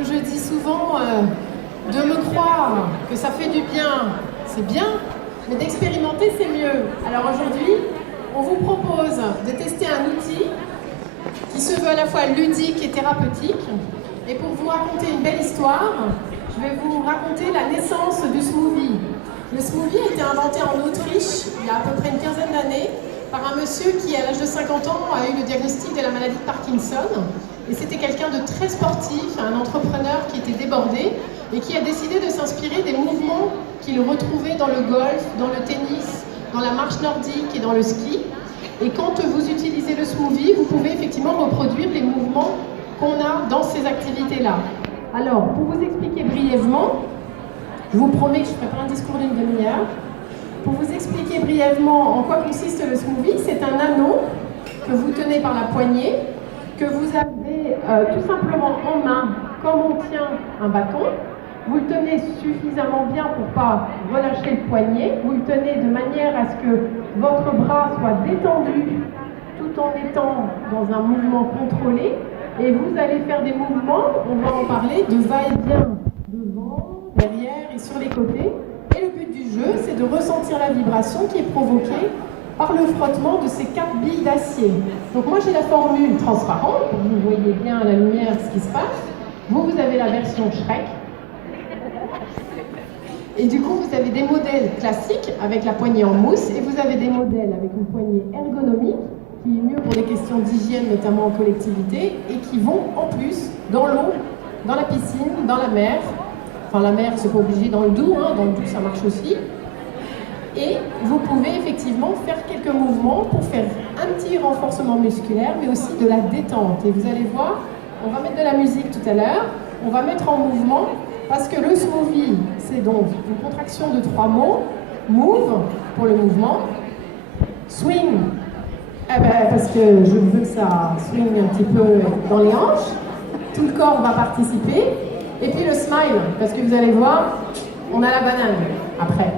comme je dis souvent, de me croire que ça fait du bien, c'est bien, mais d'expérimenter, c'est mieux. Alors aujourd'hui, on vous propose de tester un outil qui se veut à la fois ludique et thérapeutique. Et pour vous raconter une belle histoire, je vais vous raconter la naissance du smoothie. Le smoothie a été inventé en Autriche il y a à peu près une quinzaine d'années par un monsieur qui, à l'âge de 50 ans, a eu le diagnostic de la maladie de Parkinson. Et c'était quelqu'un de très sportif, un entrepreneur qui était débordé et qui a décidé de s'inspirer des mouvements qu'il retrouvait dans le golf, dans le tennis, dans la marche nordique et dans le ski. Et quand vous utilisez le smoothie, vous pouvez effectivement reproduire les mouvements qu'on a dans ces activités-là. Alors, pour vous expliquer brièvement, je vous promets que je ne ferai pas un discours d'une demi-heure. Pour vous expliquer brièvement en quoi consiste le smoothie, c'est un anneau que vous tenez par la poignée, que vous avez tout simplement en main, comme on tient un bâton. Vous le tenez suffisamment bien pour ne pas relâcher le poignet. Vous le tenez de manière à ce que votre bras soit détendu tout en étant dans un mouvement contrôlé. Et vous allez faire des mouvements, on va en parler, de va-et-vient devant, derrière et sur les côtés. Et le but du jeu, c'est de ressentir la vibration qui est provoquée par le frottement de ces 4 billes d'acier. Donc moi j'ai la formule transparente, pour que vous voyez bien à la lumière ce qui se passe. Vous avez la version Shrek. Et du coup, vous avez des modèles classiques avec la poignée en mousse et vous avez des modèles avec une poignée ergonomique qui est mieux pour des questions d'hygiène, notamment en collectivité, et qui vont en plus dans l'eau, dans la piscine, dans la mer. Enfin, la mer, c'est pas obligé, dans le doux, dans le doux, ça marche aussi. Et vous pouvez effectivement faire quelques mouvements pour faire un petit renforcement musculaire, mais aussi de la détente. Et vous allez voir, on va mettre de la musique tout à l'heure, on va mettre en mouvement, parce que le smoothie, c'est donc une contraction de 3 mots. Move, pour le mouvement. Swing, parce que je veux que ça swing un petit peu dans les hanches. Tout le corps va participer. Et puis le smile, parce que vous allez voir, on a la banane après.